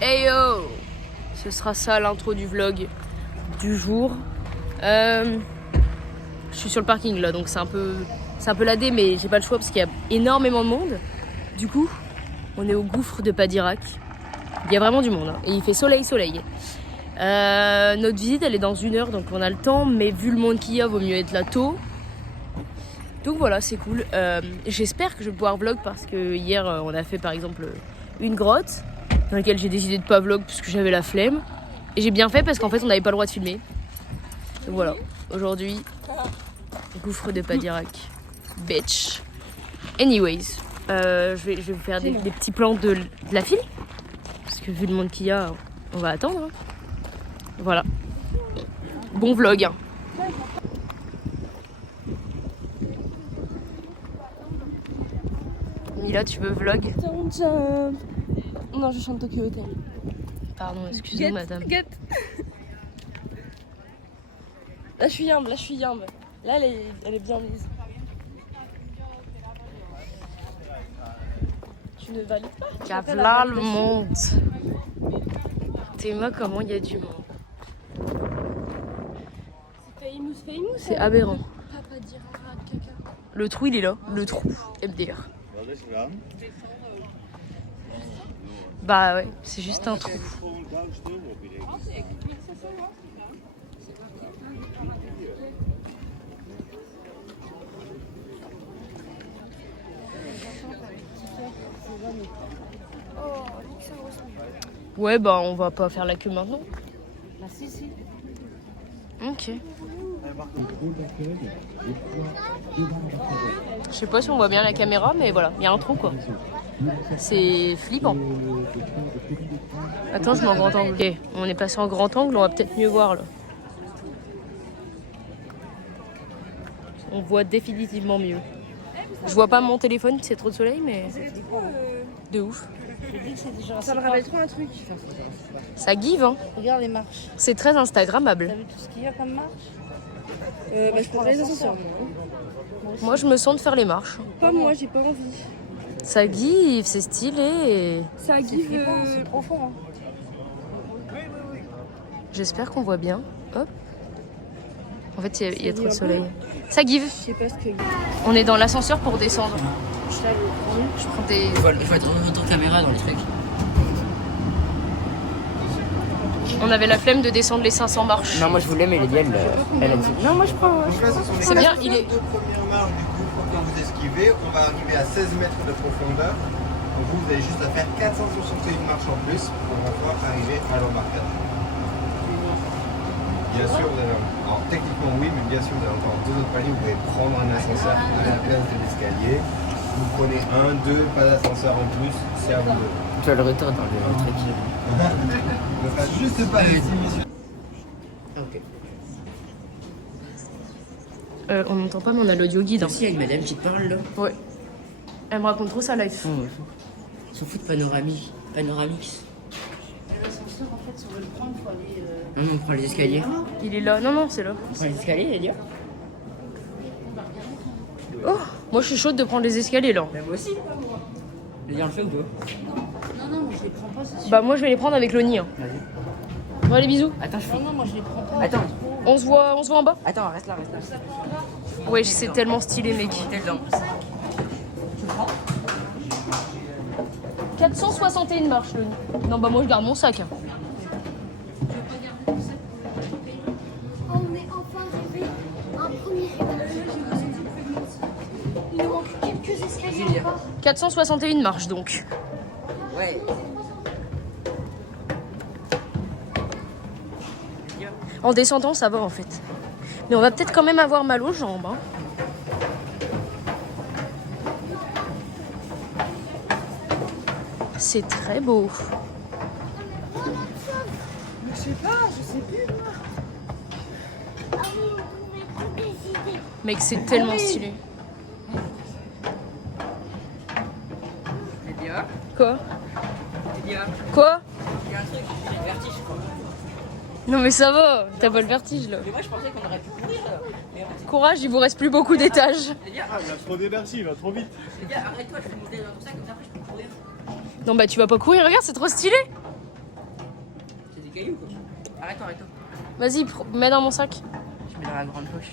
Hey yo! Ce sera ça l'intro du vlog du jour. Je suis sur le parking là, donc c'est un peu ladé, mais j'ai pas le choix parce qu'il y a énormément de monde. Du coup, on est au gouffre de Padirac. Il y a vraiment du monde, hein, et il fait soleil. Notre visite elle est dans 1 heure, donc on a le temps, mais vu le monde qu'il y a, vaut mieux être là tôt. Donc voilà, c'est cool. J'espère que je vais pouvoir vlog parce que hier on a fait par exemple une grotte dans laquelle j'ai décidé de pas vlog parce que j'avais la flemme. Et j'ai bien fait parce qu'en fait on n'avait pas le droit de filmer. Donc voilà, aujourd'hui, gouffre de Padirac. Bitch. Anyways, je vais vous faire des petits plans de la file. Parce que vu le monde qu'il y a, on va attendre. Hein. Voilà. Bon vlog. Hein. Mila, tu veux vlog? Non, je chante Tokyo Hotel. Pardon, excusez-moi madame. Get. Là, je suis humble. Là, elle est bien mise. Tu ne valides pas? Là le monde. T'es-moi comment il y a du monde. C'est famous. C'est aberrant. Papa dira caca. Le trou il est là. Le trou. MDR. Bah ouais, c'est juste un trou. Ouais, bah on va pas faire la queue maintenant. Bah si. Ok. Je sais pas si on voit bien la caméra, mais voilà, il y a un trou quoi. C'est flippant. Attends, je mets en grand angle. Ok, on est passé en grand angle, on va peut-être mieux voir là. On voit définitivement mieux. Je vois pas mon téléphone, c'est trop de soleil, mais de ouf. Ça me rappelle trop un truc. Ça give, hein. Regarde les marches. C'est très instagrammable. T'as vu tout ce qu'il y a comme marche? Bah, je prendrais les ascenseurs. Moi, je me sens de faire les marches. Pas moi, j'ai pas envie. Ça give, c'est stylé. Ça give. C'est profond. Hein. J'espère qu'on voit bien. Hop. En fait, il y a trop de soleil. Ça give. Je sais pas ce que. On est dans l'ascenseur pour descendre. Je prends des... Il faut être en caméra dans les trucs. On avait la flemme de descendre les 500 marches. Non, moi je voulais, mais Lydia, elle a dit. Non, moi je prends. C'est bien, il est... Les deux premières marches du coup, quand vous esquivez, on va arriver à 16 mètres de profondeur. Donc vous avez juste à faire 461 marches en plus pour pouvoir arriver à l'embarcadère. Bien sûr, vous avez... Alors techniquement oui, mais bien sûr vous avez encore 2 autres paliers. Vous pouvez prendre un ascenseur à la place de l'escalier. Vous prenez 1, 2, pas d'ascenseur en plus, c'est à vous deux. Tu as le retard dans le truc. Ne faites juste pas les émissions. Ok. on n'entend pas, mais on a l'audio guide. Hein. Aussi, il y a une madame qui te parle là. Ouais. Elle me raconte trop sa life. Ils s'en foutent de Panoramix. L'ascenseur, en fait, si on veut le prendre, il faut aller. Non, on prend les escaliers. Il est là. Non, c'est là. On prend les escaliers, Lydia. Oh, moi, je suis chaude de prendre les escaliers, là. Bah, moi aussi. Lydia, on le fait ou pas? Non, moi je les prends pas, c'est sûr. Bah, moi, je vais les prendre avec Loni. Hein. Vas-y. Bon, allez, bisous. Attends, je fais. Non, moi je les prends pas. Attends. On se voit en bas. Attends, reste là. Ouais, c'est tellement stylé, mec. T'es dedans. 461 marches, Loni. Non, bah, moi, je garde mon sac. Hein. On est enfin arrivé à un premier étage. Il nous manque quelques escaliers encore. 461 marches, donc. Ouais. En descendant, ça va, en fait. Mais on va peut-être quand même avoir mal aux jambes, hein. C'est très beau. Mais je sais plus. Ah oui, on pouvait plus décider. Mec, c'est tellement stylé. Lydia. Quoi? Lydia. Quoi? Il y a un truc, j'ai le vertige, quoi. Non mais ça va, t'as pas le vertige là. Mais moi je pensais qu'on aurait pu courir là. Mais Courage, il vous reste plus beaucoup d'étages. Lydia, Il a trop d'énergie, il va trop vite. Lydia, arrête-toi, je vais monter dans tout ça, comme ça après je peux courir. Non bah tu vas pas courir, regarde, c'est trop stylé. cailloux quoi. Arrête-toi, arrête-toi. Vas-y, mets dans mon sac. Je mets dans la grande poche.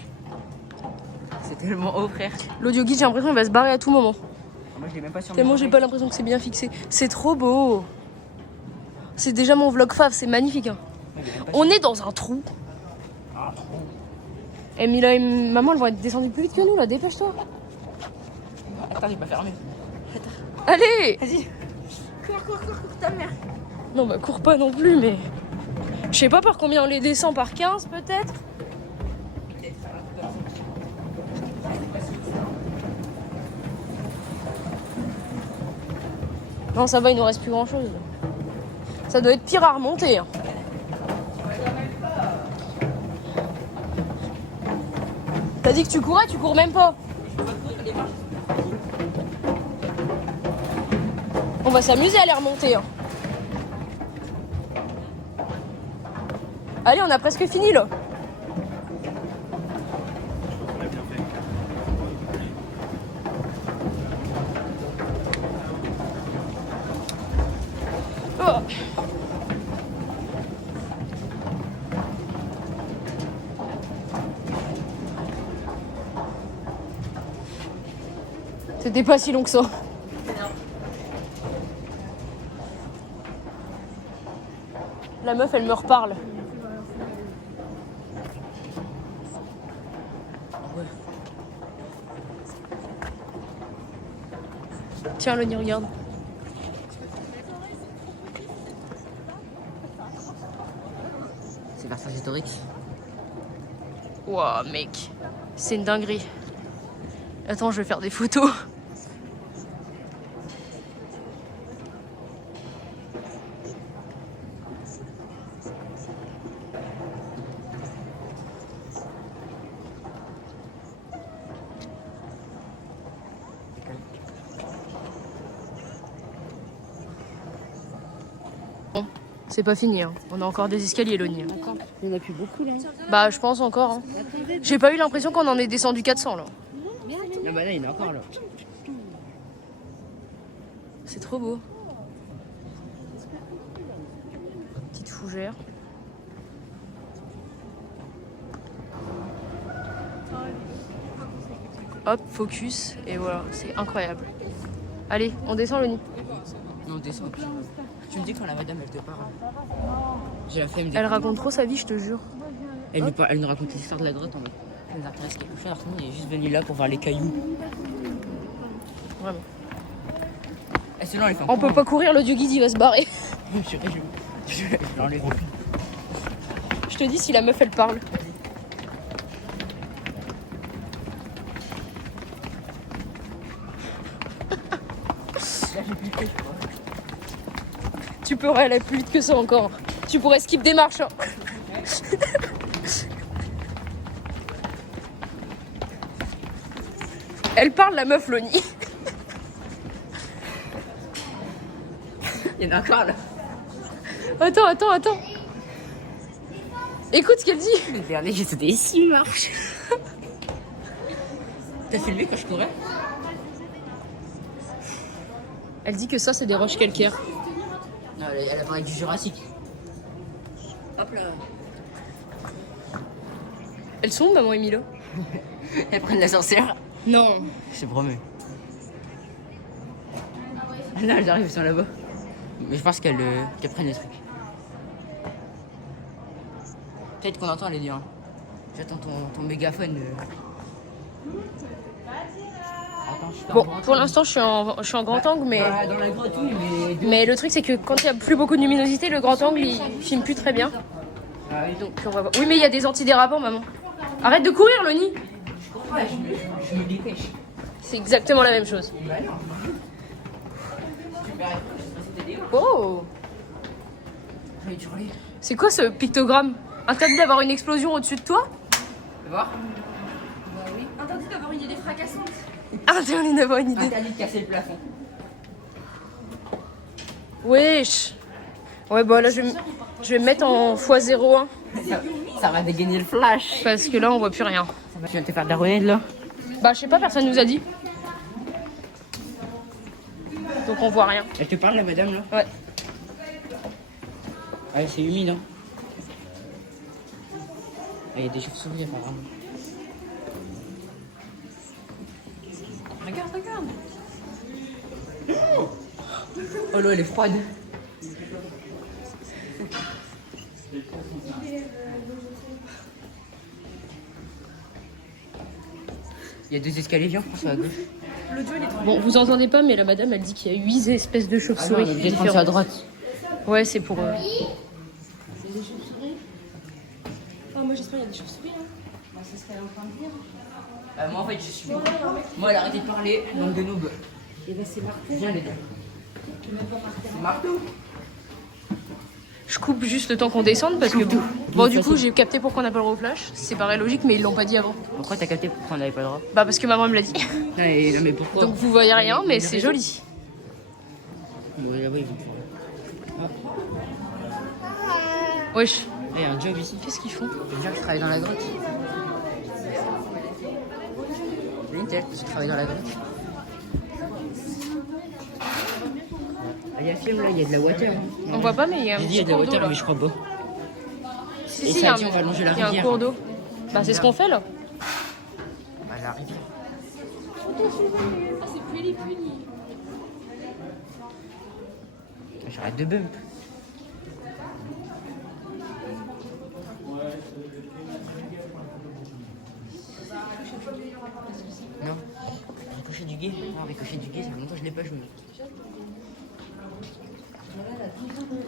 C'est tellement haut, frère. L'audio guide, j'ai l'impression qu'il va se barrer à tout moment. Moi, je l'ai même pas sur mes Tellement j'ai oreilles. pas l'impression que c'est bien fixé. C'est trop beau. C'est déjà mon vlog fave, c'est magnifique. Hein. Ouais, je l'ai même pas On est dans un trou. Ah, trop. Et Mila et maman, elles vont être descendues plus vite que nous là, dépêche-toi. Attends, j'ai pas fermé. Allez! Vas-y. Cours, ta mère. Non, bah cours pas non plus, mais. Je sais pas par combien on les descend, par 15 peut-être? Non, ça va, il nous reste plus grand chose. Ça doit être pire à remonter. Hein. T'as dit que tu courais, tu cours même pas. On va s'amuser à les remonter. Hein. Allez, on a presque fini là. On a bien fait. Oh. C'était pas si long que ça. La meuf, elle me reparle. Tiens, Loni, regarde. C'est Vercingétorix. Ouah, mec. C'est une dinguerie. Attends, je vais faire des photos. Bon, c'est pas fini, hein. On a encore des escaliers, Loni. Encore. Il y en a plus beaucoup là. Bah, je pense encore. Hein. J'ai pas eu l'impression qu'on en est descendu 400 là. Non, bah là, il y en a encore là. C'est trop beau. Petite fougère. Hop, focus, et voilà, c'est incroyable. Allez, on descend le nid. Non, descends. Tu me dis quand la madame elle te parle. J'ai la flemme. Elle raconte trop sa vie, je te jure. Elle nous raconte l'histoire de la grotte en mode. Ça nous intéresse quelque chose, alors que nous, on est juste venu là pour voir les cailloux. Vraiment. Et sinon, elle fait On peut pas courir, l'audio guide il va se barrer. Je l'enlève. Je te dis si la meuf elle parle. Tu pourrais aller plus vite que ça encore. Tu pourrais skip des marches. Hein. Elle parle, la meuf, Loni. Il y en a encore là. Attends. Écoute ce qu'elle dit. Le dernier, j'ai sauté 6 marches. T'as filmé quand je courais? Elle dit que ça, c'est des roches calcaires. Non, elle a parlé du Jurassique. Hop là. Elles sont, maman et Milo? Elles prennent l'ascenseur. Non. Je te promets. Ah non, elles arrivent, elles sont là-bas. Mais je pense qu'elles prennent les trucs. Peut-être qu'on entend les dire. J'attends ton mégaphone. Attends, je suis pas en Bon, grand pour angle. l'instant, je suis en grand angle, mais... Bah, dans la grotte, oui, mais... Mais le truc, c'est que quand il y a plus beaucoup de luminosité, le grand angle, il filme plus très bien. Ah oui, donc, Donc, on va voir. Oui, mais il y a des antidérapants, maman. Arrête de courir, Loni. ouais, je me dépêche. C'est exactement la même chose. Bah non. Oh. J'ai dû hurler. C'est quoi ce pictogramme? Interdit d'avoir une explosion au-dessus de toi? Tu vas voir? Interdit d'avoir une idée fracassante. Interdit d'avoir une idée. Interdit de casser le plafond. Wesh. Ouais, bon, là, je vais me mettre en x01. Ça va dégainer le flash. Parce que là, on voit plus rien. Tu viens de te faire de la renette là? Bah, je sais pas, personne nous a dit. Donc, on voit rien. Elle te parle la madame là? Ouais. Ouais, c'est humide hein. Il y a des chauves-souris apparemment. Regarde, regarde. Oh l'eau elle est froide. Il y a 2 escaliers, viens, je pense à gauche. Bon, vous entendez pas, mais la madame, elle dit qu'il y a 8 espèces de chauves-souris. on est obligé de prendre ça à droite. Ouais, c'est pour... Oh, moi j'espère qu'il y a des chauves-souris. Hein. C'est ce qu'elle est en train de dire. Moi en fait, je suis. Moi, elle a arrêté de parler, donc de noob. Et ben, c'est Marteau. Viens, les gars. C'est Marteau. Je coupe juste le temps qu'on descende parce que... Bon, du coup, j'ai capté pourquoi on n'a pas le droit au flash. C'est paraît logique, mais ils l'ont pas dit avant. Pourquoi t'as capté pourquoi on n'avait pas le droit? Bah, parce que maman me l'a dit. Non, mais pourquoi? Donc, vous voyez rien, mais c'est joli. Oui, là, oui, ils vont pouvoir. Wesh. Il y a un job ici. Qu'est-ce qu'ils font? Les gens qui travaillent dans la grotte. C'est une telle qui travaille dans la grotte. Il y a film là, il y a de la water. On voit pas, mais il y a un J'ai dit il y a petit de la cours d'eau, water, là. mais je crois pas. Si, Et si, ça il y a dit, on va longer la il y a un rivière. cours d'eau. Bah, c'est ce qu'on fait, là. Bah, la rivière. Ah, c'est Pretty Pretty. J'arrête de bump. Non. Ricochet du guet. Non, Ricochet du guet, ça fait longtemps que je l'ai pas joué.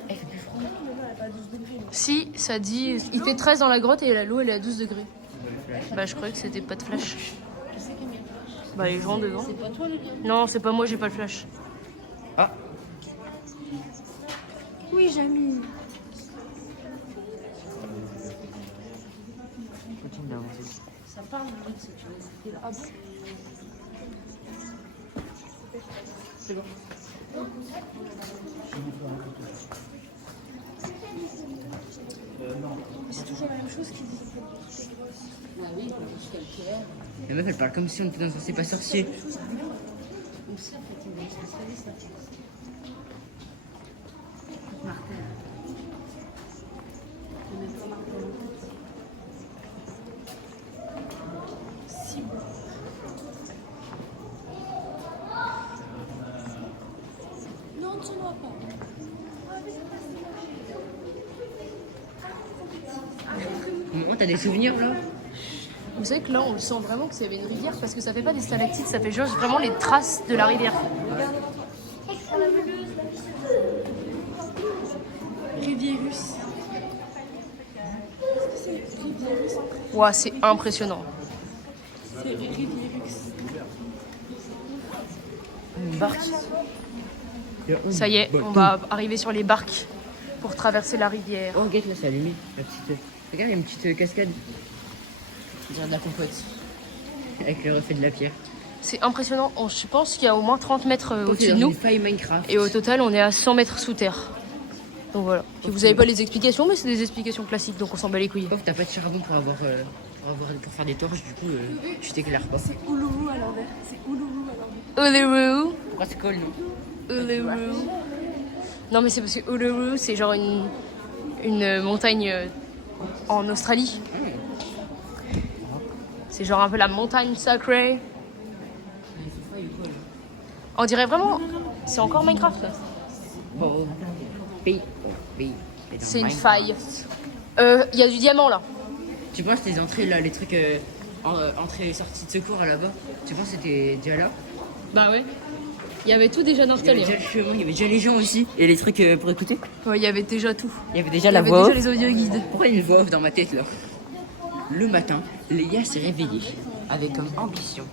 Eh, fait plus froid. Si, ça dit... Il fait 13 dans la grotte et l'eau, elle est à 12 degrés. Bah, je croyais que c'était pas de flash. Bah, les gens devant. C'est pas toi le gars? Non, c'est pas moi, j'ai pas le flash. Ah. Oui, Jamy. Continue d'avancer. Ça parle de ce que tu veux écouter là. Ah bon? C'est bon. C'est toujours la même chose qu'il dit. Ah oui, La meuf, elle parle comme si on était dans un C'est pas sorcier. aussi en fait, il est spécialiste là. Martin. Il n'est pas Martin. Si bon. Non, tu n'en as pas. Oh, t'as des souvenirs là? Vous savez que là, on sent vraiment que s'il y avait une rivière parce que ça fait pas des stalactites, ça fait juste vraiment les traces de la rivière. Rivierus. Ouah, c'est impressionnant. C'est Rivierus. Une barque. Ça y est, on va arriver sur les barques pour traverser la rivière. Oh, regarde là, c'est allumé. La petite. Regarde, il y a une petite cascade. On dirait de la compote. Avec le reflet de la pierre. C'est impressionnant. Je pense qu'il y a au moins 30 mètres au-dessus de Une nous. faille Minecraft. Et au total, on est à 100 mètres sous terre. Donc voilà. Et vous avez pas les explications, mais c'est des explications classiques, donc on s'en bat les couilles. Pauvre, t'as pas de charbon pour faire des torches, du coup, tu t'éclaires pas. C'est Uluru à l'envers. C'est Uluru à l'envers. Uluru. Pourquoi c'est cool, non? Uluru. Non, mais c'est parce que Uluru, c'est genre une montagne en Australie. C'est genre un peu la montagne sacrée. On dirait vraiment... C'est encore Minecraft, là. Bon, C'est une faille. Il y a du diamant, là. Tu penses les entrées là, les trucs entrées et sorties de secours là-bas, tu penses que c'était déjà là? Bah ouais. Il y avait tout déjà Il y avait installé. déjà le chemin, il y avait déjà les gens aussi, et les trucs pour écouter. Ouais, il y avait déjà tout. Il y avait déjà Il y la avait voix déjà off. les audio guides. Pourquoi il y a une voix off dans ma tête là? Le matin, Léa s'est réveillée avec comme ambition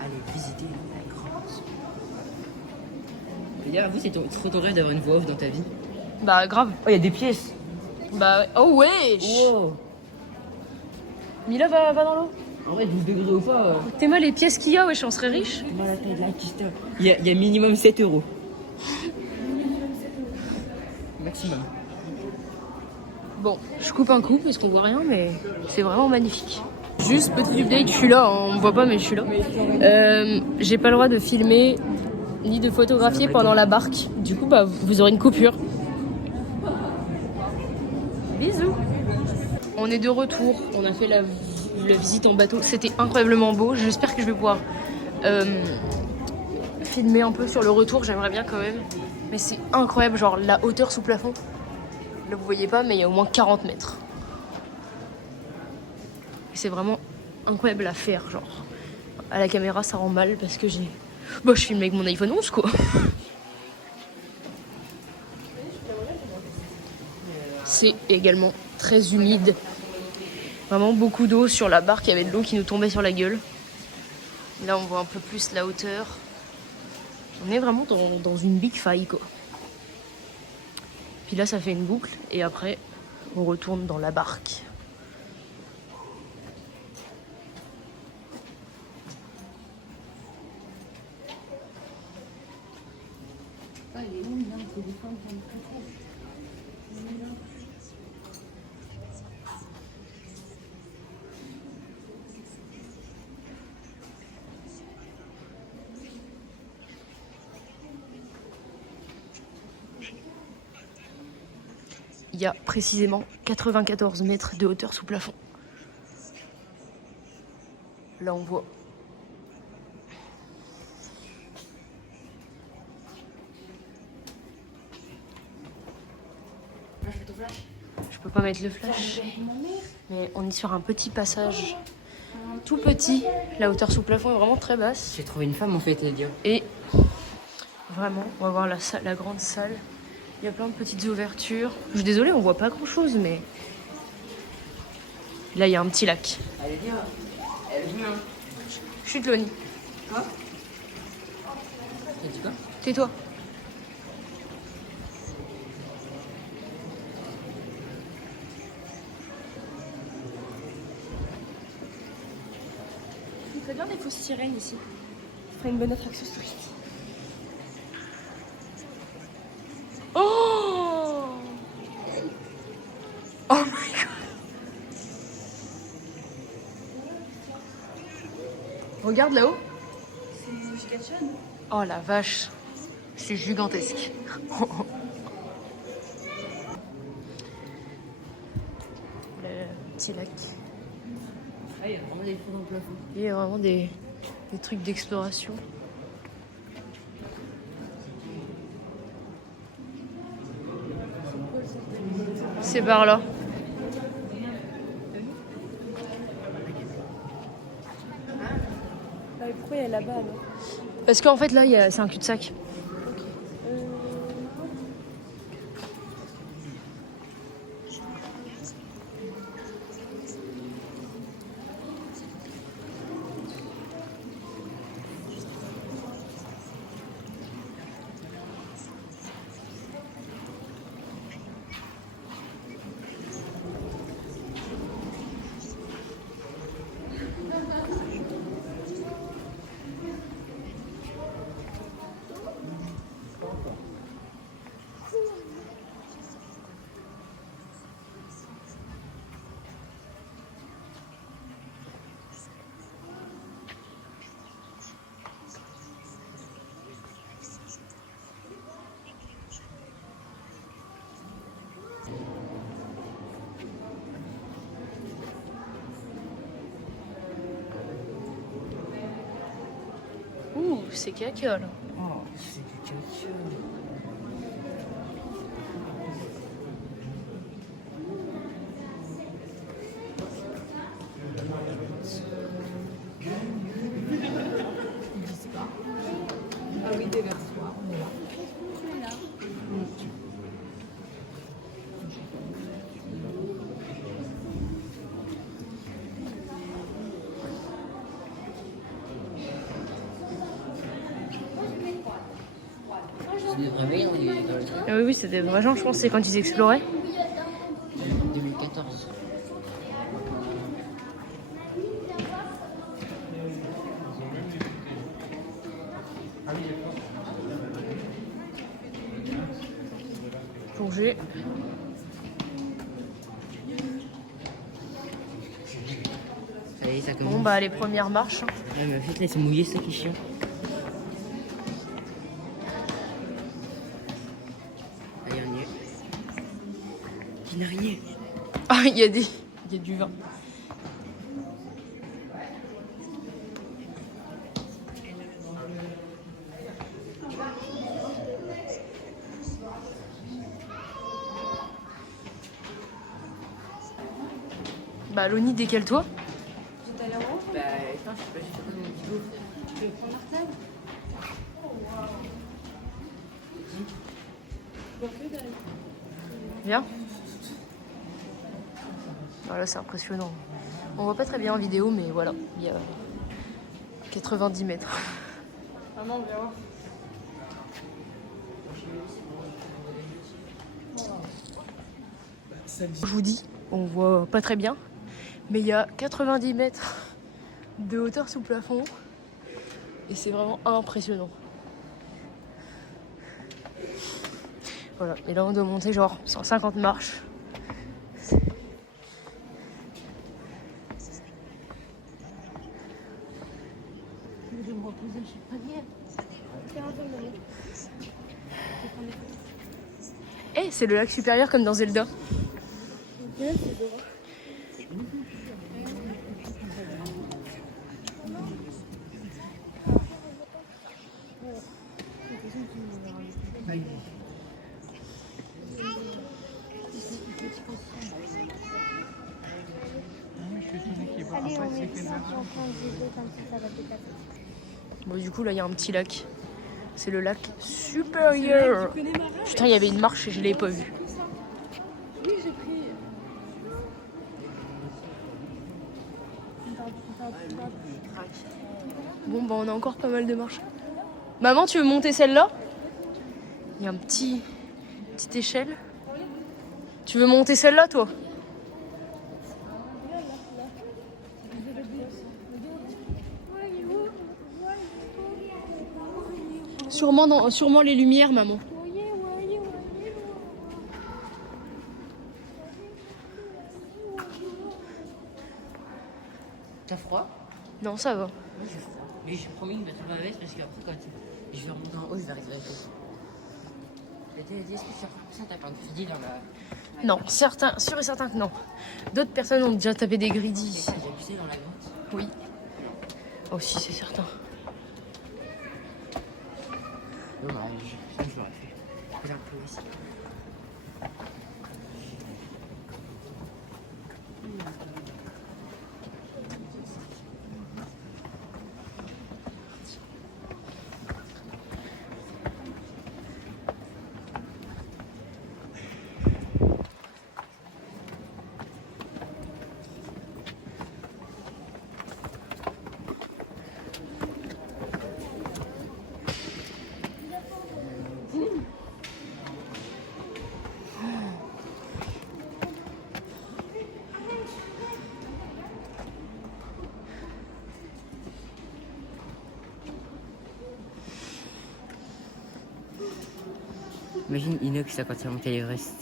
aller visiter la grotte. Léa, vous, c'est trop ton rêve d'avoir une voix off dans ta vie? Bah grave. Oh, il y a des pièces. Bah ouais. Oh wesh. Wow. Mila va dans l'eau. En vrai, 12 degrés ou pas, T'es mal les pièces qu'il y a, wesh, on serait riche. mal la taille de l'artiste. Il y a minimum 7 €. Maximum. Bon, je coupe un coup parce qu'on voit rien, mais c'est vraiment magnifique. Juste petit update, je suis là, hein, on me voit pas, mais je suis là. J'ai pas le droit de filmer ni de photographier pendant la barque. Du coup, bah, vous aurez une coupure. Bisous. On est de retour. On a fait la visite en bateau. C'était incroyablement beau. J'espère que je vais pouvoir filmer un peu sur le retour. J'aimerais bien quand même. Mais c'est incroyable. Genre la hauteur sous plafond. Là vous voyez pas, mais il y a au moins 40 mètres. Et c'est vraiment incroyable à faire. Genre à la caméra ça rend mal parce que j'ai... Bah je filme avec mon iPhone 11 quoi. C'est également très humide. Vraiment beaucoup d'eau sur la barque. Il y avait de l'eau qui nous tombait sur la gueule. Là, on voit un peu plus la hauteur. On est vraiment dans une big faille, quoi. Puis là, ça fait une boucle. Et après, on retourne dans la barque. Il y a précisément 94 mètres de hauteur sous plafond. Là, on voit. Je peux pas mettre le flash. Mais on est sur un petit passage. Tout petit. La hauteur sous plafond est vraiment très basse. J'ai trouvé une femme en fait, Elia. Et vraiment, on va voir la grande salle. Il y a plein de petites ouvertures. Je suis désolée, on voit pas grand chose, mais là il y a un petit lac. Allez, viens. Elle vient. Chut, Loni. Quoi? T'as dit quoi? Tais-toi. Il ferait bien des fausses sirènes ici. Ce serait une bonne attraction touristique. Oh! Oh my god! Regarde là-haut. C'est Chicachen. Oh la vache. C'est gigantesque. Le petit lac. Ah, il y a vraiment des trous dans le plafond. Il y a vraiment des trucs d'exploration. C'est par là. Ah, mais pourquoi il y a là-bas alors? Parce qu'en fait là, c'est un cul-de-sac. Ouh, c'est caca là. Oh, c'est du caca. C'est des vrais mecs dans le truc. Ah oui, c'est des vrais gens, je pense, c'est quand ils exploraient. 2014. Plongée. Ça y est, ça commence. Bon bah les premières marches. Hein. Ouais, mais en fait, là, c'est mouillé, c'est ça qui est chiant. Allez, on y est. Une araignée. Ah, il y a des Il y a du vin. Bah Loni, décale-toi. Bah, attends, je sais pas, j'ai fait mon vidéo. Tu veux prendre la table? Viens. Voilà, c'est impressionnant. On voit pas très bien en vidéo, mais voilà, il y a 90 mètres. Maman, viens voir. Je vous dis, on voit pas très bien, mais il y a 90 mètres de hauteur sous plafond et c'est vraiment impressionnant. Voilà, et là on doit monter genre 150 marches. Eh, c'est le lac supérieur comme dans Zelda. Allez, on met ça, on prend des deux comme ça va dépasser. Bon, du coup, là, il y a un petit lac. C'est le lac supérieur. Putain, il y avait une marche et je l'ai pas vue. Oui, j'ai pris. Bon, bah, on a encore pas mal de marches. Maman, tu veux monter celle-là? Il y a un petite échelle. Tu veux monter celle-là, toi? Sûrement les lumières, maman. T'as froid? Non, ça va. Moi j'ai froid. Mais j'ai promis de mettre ma veste parce qu'après quand je vais remonter en haut, je vais arriver avec vous. Est-ce que ça t'as pas de dit dans la... Non, certains, sûr et certain que non. D'autres personnes ont déjà tapé des gridis ici. J'ai poussé dans la grotte. Oui. Oh si, c'est certain. Dommage, ça je l'aurais fait. Il y a un peu ici. Imagine Inox là, quand il a monté l'Everest.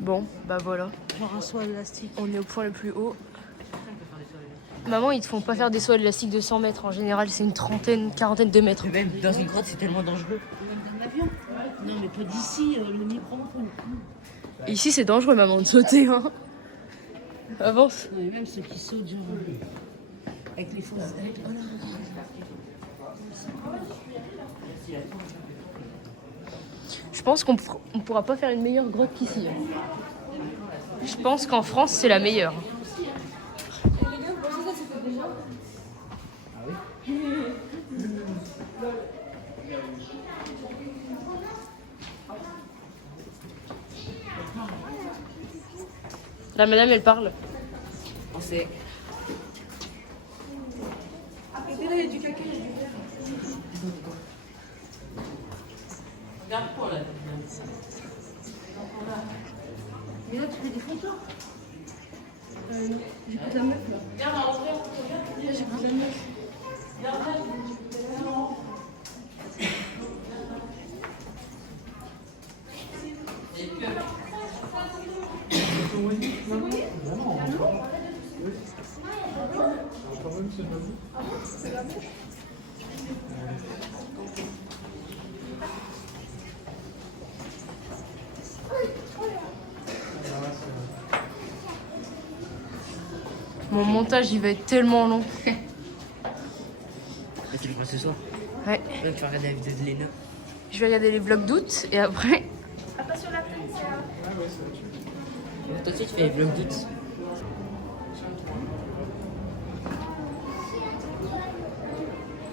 Bon, bah voilà. Genre un saut élastique. On est au point le plus haut. Maman, ils te font pas faire des sauts élastiques de 100 mètres. En général, c'est une quarantaine de mètres. Même dans une grotte, c'est tellement dangereux. Même d'un avion. Non, mais pas d'ici, le micro-ondes. Ici, c'est dangereux, maman, de sauter. Hein. Avance. Non, mais même ceux qui sautent, genre, avec les fausses ailes. Oh là. Je pense qu'on pourra pas faire une meilleure grotte qu'ici. Hein. Je pense qu'en France, c'est la meilleure. La madame, elle parle. On sait. Et là, il y a du caca et du verre. Regarde quoi là? Mais là, tu fais des photos j'ai pris la meuf là. Regarde, à l'entrée, Là, j'ai pris la meuf. Mon montage il va être tellement long. Tu le vois ce soir? Ouais. Tu vas regarder la vidéo de Léna. Je vais regarder les vlogs d'août et après. Toi aussi, tu fais les vlogs d'août.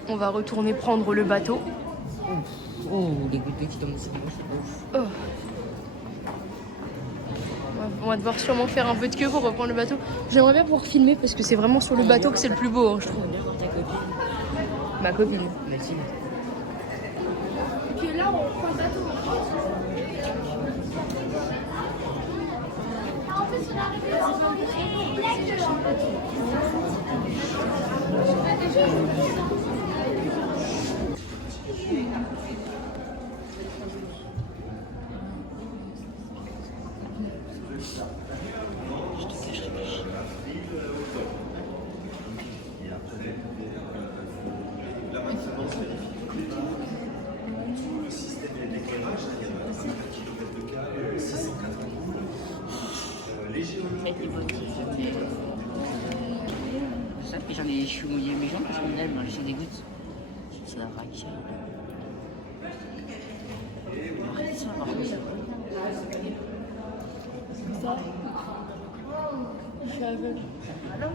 On va retourner prendre le bateau. Oh, les gouttes d'eau qui tombent ici, c'est ouf. Oh. On va devoir sûrement faire un peu de queue pour reprendre le bateau. J'aimerais bien pouvoir filmer parce que c'est vraiment sur le bateau que c'est le plus beau, hein, je trouve. Bien voir ta copine. Ma copine. Maxime. Et puis là, on prend le bateau. En plus, on arrive dans une blague de Ça, puis je suis mouillé mes jambes parce que là, elle m'a laissé des gouttes. C'est la vraie qui arrête ça, par contre. Ça. Je suis aveugle. Alors,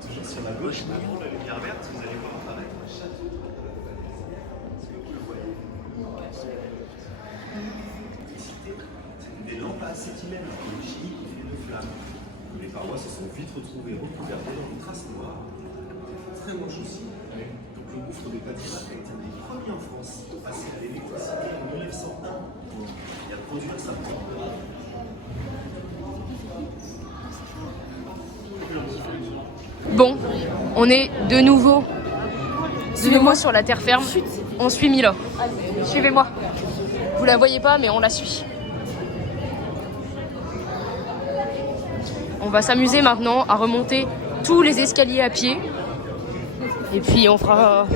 toujours sur la gauche, avant la lumière verte, vous allez voir apparaître un château. Est-ce que vous le voyez? Des lampes à acétylène chimiques qui fait de flammes. Les parois se sont vite retrouvées recouvertes d'énormes traces noires. Très moche aussi. Donc le gouffre des Patirac a été un des premiers en France à passer à l'électricité en 1901 et à produire sa propre. Bon, on est de nouveau sur la terre ferme. On suit Mila. Suivez-moi. Vous la voyez pas, mais on la suit. On va s'amuser maintenant à remonter tous les escaliers à pied. Et puis on fera...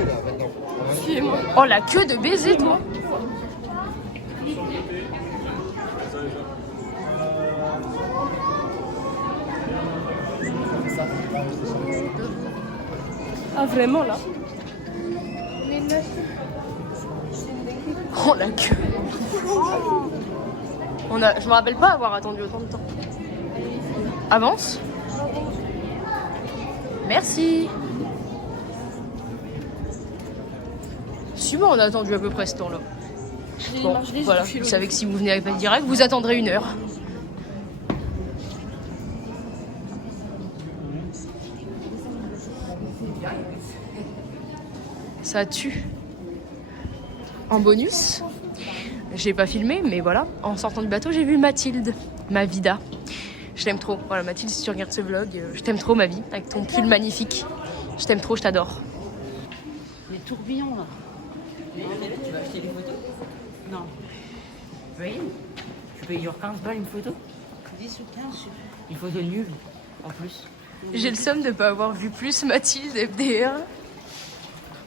Oh, la queue de baiser, toi! Ah, vraiment là? Oh, la queue! Je me rappelle pas avoir attendu autant de temps. Avance. Merci. Sûrement on a attendu à peu près ce temps-là. Bon, voilà, vous savez que si vous venez avec pas direct, vous attendrez 1 heure. Ça tue. En bonus, j'ai pas filmé, mais voilà, en sortant du bateau, j'ai vu Mathilde, ma vida. Je t'aime trop. Voilà, Mathilde, si tu regardes ce vlog, je t'aime trop, ma vie, avec ton pull magnifique. Je t'aime trop, je t'adore. Les tourbillons là. Tu vas acheter des photos? Non. Oui. Tu payes genre 15 balles une photo? 10 ou 15. Une photo nulle, en plus. J'ai le somme de pas avoir vu plus Mathilde, FDR.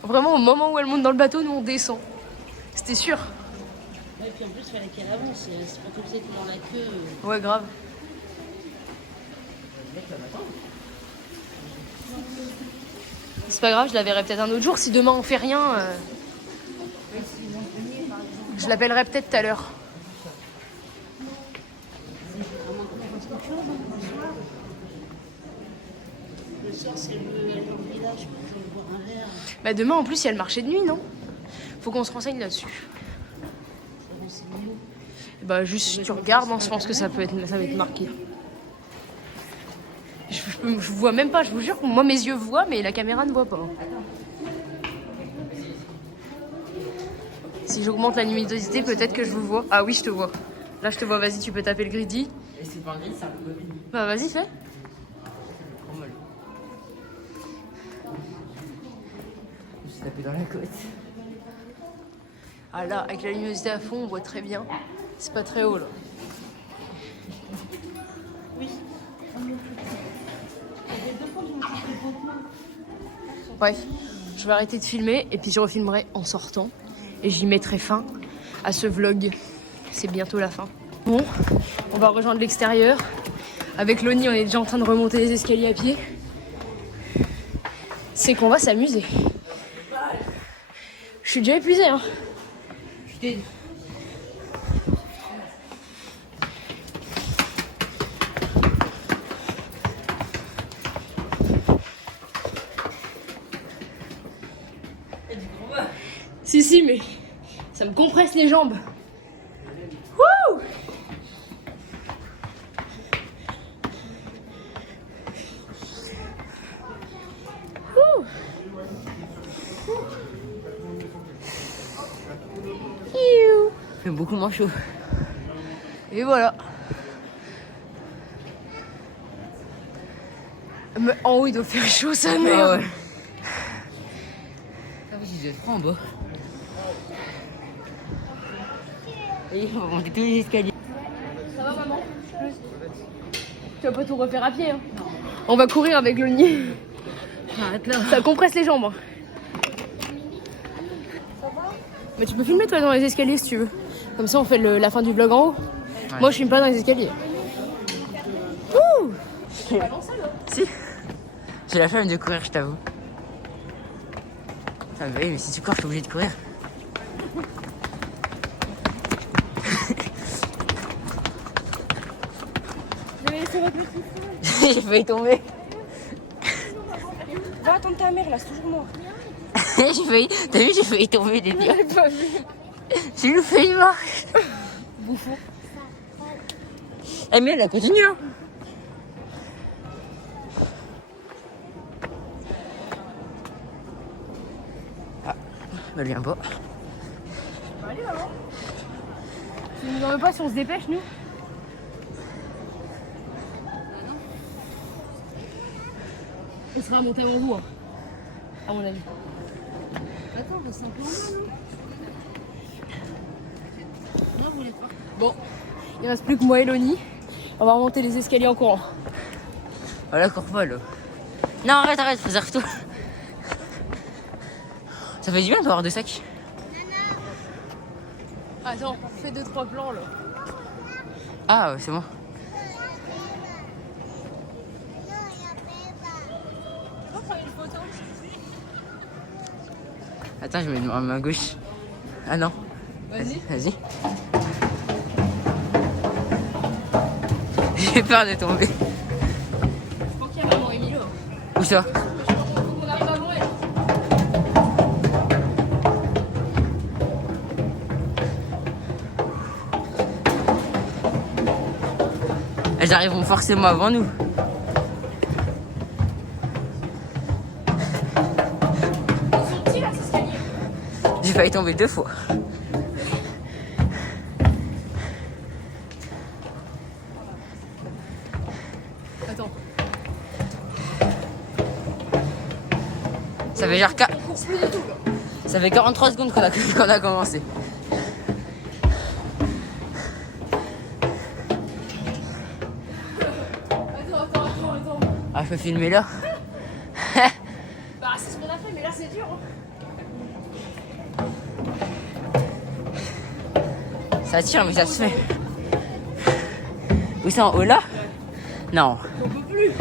Vraiment, au moment où elle monte dans le bateau, nous on descend. C'était sûr. Ouais, et puis en plus, il fallait qu'elle avance. C'est pas comme ça que dans la queue. Ouais, grave. C'est pas grave, je la verrai peut-être un autre jour. Si demain on fait rien, je l'appellerai peut-être tout à l'heure. Le soir, c'est aller dans le village pour boire un verre. Bah demain en plus il y a le marché de nuit, non? Faut qu'on se renseigne là-dessus. Bah juste tu regardes, hein, je pense que ça va être marqué. Je vois même pas, je vous jure. Moi, mes yeux voient, mais la caméra ne voit pas. Si j'augmente la luminosité, peut-être que je vous vois. Ah oui, je te vois. Là, je te vois. Vas-y, tu peux taper le greedy. Et c'est pas un gris, c'est un peu gris. Bah, vas-y, fais. Trop molle. Je me suis tapé dans la côte. Ah là, avec la luminosité à fond, on voit très bien. C'est pas très haut, là. Bref, je vais arrêter de filmer et puis je refilmerai en sortant. Et j'y mettrai fin à ce vlog. C'est bientôt la fin. Bon, on va rejoindre l'extérieur. Avec Loni, on est déjà en train de remonter les escaliers à pied. C'est qu'on va s'amuser. Je suis déjà épuisée, hein. Si, mais ça me compresse les jambes. Wouh! Wouh! Il fait beaucoup moins chaud. Et voilà. Mais en haut, il doit faire chaud, sa mère. Ah ouais. Ça va, si je prends en bas. Et on va monter tous les escaliers. Ça va, maman? Tu vas pas tout refaire à pied, hein? Non. On va courir avec le nid. Arrête là. Ça compresse les jambes. Hein. Mais tu peux filmer, toi, dans les escaliers, si tu veux. Comme ça, on fait la fin du vlog en haut. Ouais. Moi, je filme pas dans les escaliers. Ouh! Si. J'ai la flemme de courir, je t'avoue. Ah bah oui, mais si tu cours, je suis obligé de courir. J'ai failli tomber. Va attendre ta mère là, c'est toujours moi. J'ai failli. T'as vu, j'ai failli tomber des pieds. J'ai pas vu. J'ai eu fait une marche. Bouffon. Eh mais elle a continué. Hein. Ah, elle vient pas. Allez, maman. Tu nous en veux pas si on se dépêche, nous? On sera remonté avant vous, hein. À mon avis. Attends, c'est un peu en bas, non? Non, vous voulez pas. Bon, il reste plus que moi et Loni. On va remonter les escaliers en courant. Voilà, cours pas là. Non, arrête, réserve-toi. Ça fait du bien d'avoir des sacs. Attends, fais 2-3 plans là. Ah ouais, c'est bon. Attends, je mets ma main gauche. Ah non. Vas-y. J'ai peur de tomber. Je pense qu'il y a maman Emilio. Où ça? On arrive avant elle. Elles arriveront forcément avant nous. Ils sont petits là, ces escaliers. J'ai failli tomber 2 fois. Attends. Ça fait genre ça fait 43 secondes qu'on a commencé. Attends. Ah, je peux filmer là. Bah, c'est ce qu'on a fait, mais là c'est dur. Hein. Ça tire, mais ça se fait. Où c'est en haut là? Non. On peut plus.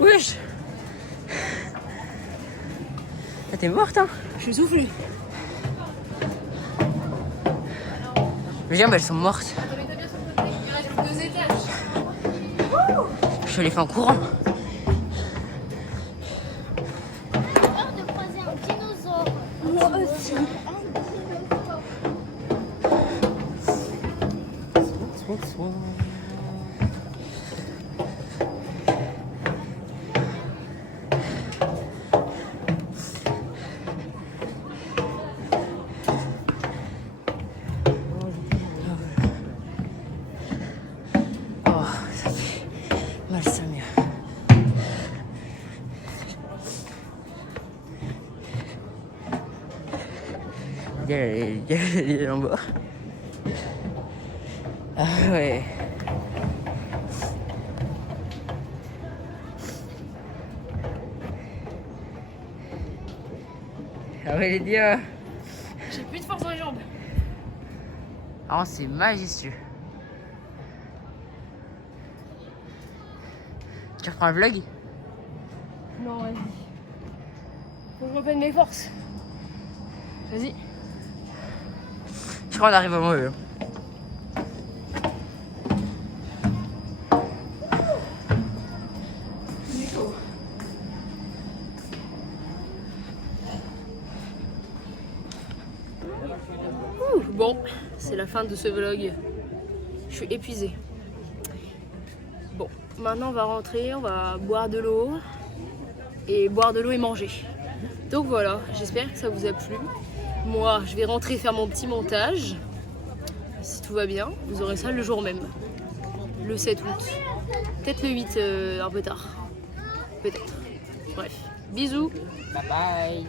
Wesh. Ah, t'es morte, hein? Je suis soufflée. Mes jambes, elles sont mortes. Je les fais en courant. J'ai peur de croiser un dinosaure. Moi aussi. Oh, ça fait mal, ça mieux. Il y a en bas. Ah ouais. Ah ouais les dieux. J'ai plus de force dans les jambes. Ah c'est majestueux. Tu reprends le vlog? Non, vas-y. Faut que je reprenne mes forces. Vas-y. Je crois qu'on arrive au mauvais. Bon, c'est la fin de ce vlog. Je suis épuisée. Bon, maintenant on va rentrer, on va boire de l'eau. Et boire de l'eau et manger. Donc voilà, j'espère que ça vous a plu. Moi, je vais rentrer faire mon petit montage. Si tout va bien, vous aurez ça le jour même. Le 7 août. Peut-être le 8, un peu tard. Peut-être. Bref, bisous. Bye bye.